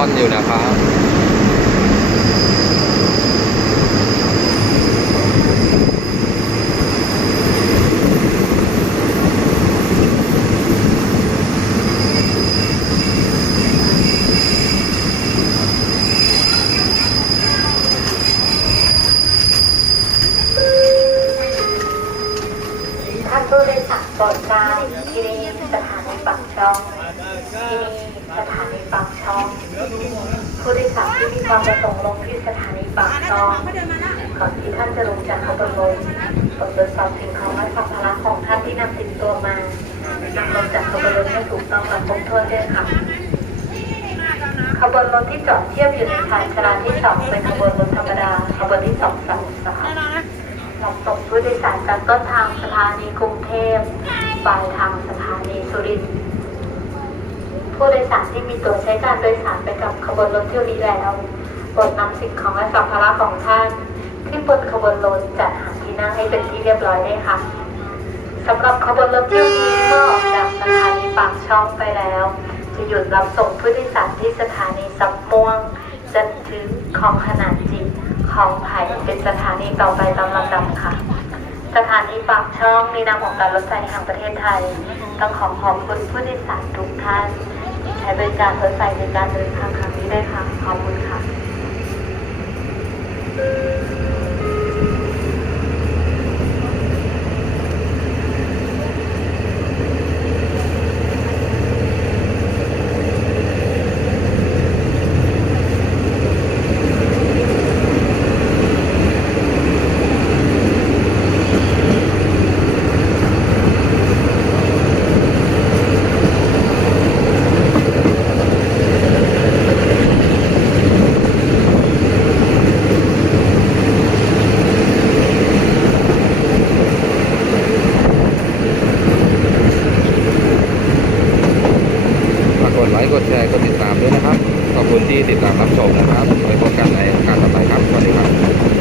อนอยู่นะครับท่านผู้โดยสารโปรดทราที่นี่สถานีปากช่อง สถานีปากช่องผู้โดยสารที่มีความประสงค์ลงที่สถานีปากช่องก่อนที่ท่านจะลงจากขบวนรถโปรดตรวจสอบสิ่งของและสัมภาระของท่านที่นำติดตัวมานำลงจากขบวนรถให้ถูกต้องและครบถ้วนด้วยค่ะขบวนรถที่จอดเทียบอยู่ในชานชาลาที่สองเป็นขบวนรถธรรมดาขบวนที่สองสามสามรับส่งผู้โดยสารจากต้นทางสถานีกรุงเทพปลายทางสถานีสุรินทร์ ผู้โดยสารที่มีตั๋วใช้การโดยสารไปกับขบวนรถเที่ยวนี้แล้วโปรดนำสิ่งของและสัมภาระของท่าน ขึ้นบนขบวนรถจัดหาที่นั่งให้เป็นที่เรียบร้อยได้ค่ะสำหรับขบวนรถเที่ยวนี้เมื่อออกจากสถานีปากช่องไปแล้ว จะหยุดรับส่งผู้โดยสารที่สถานีสับม่วงจนถึงคลองขนาดจิตคลองไผ่เป็นสถานีต่อไปตามลำดับค่ะ สถานีปากช่องมีนามของการรถไฟแห่งประเทศไทย ต้องขอขอบคุณผู้โดยสารทุกท่านที่ใช้บริการรถไฟในการเดินทางครั้งนี้ด้วยค่ะ ขอบคุณค่ะ ค์กดแชร์กดติดตามด้วยนะครับ ขอบคุณที่ติดตามรับชมนะครับไว้พบกันในโอกาสต่อไปครับ สวัสดีครับ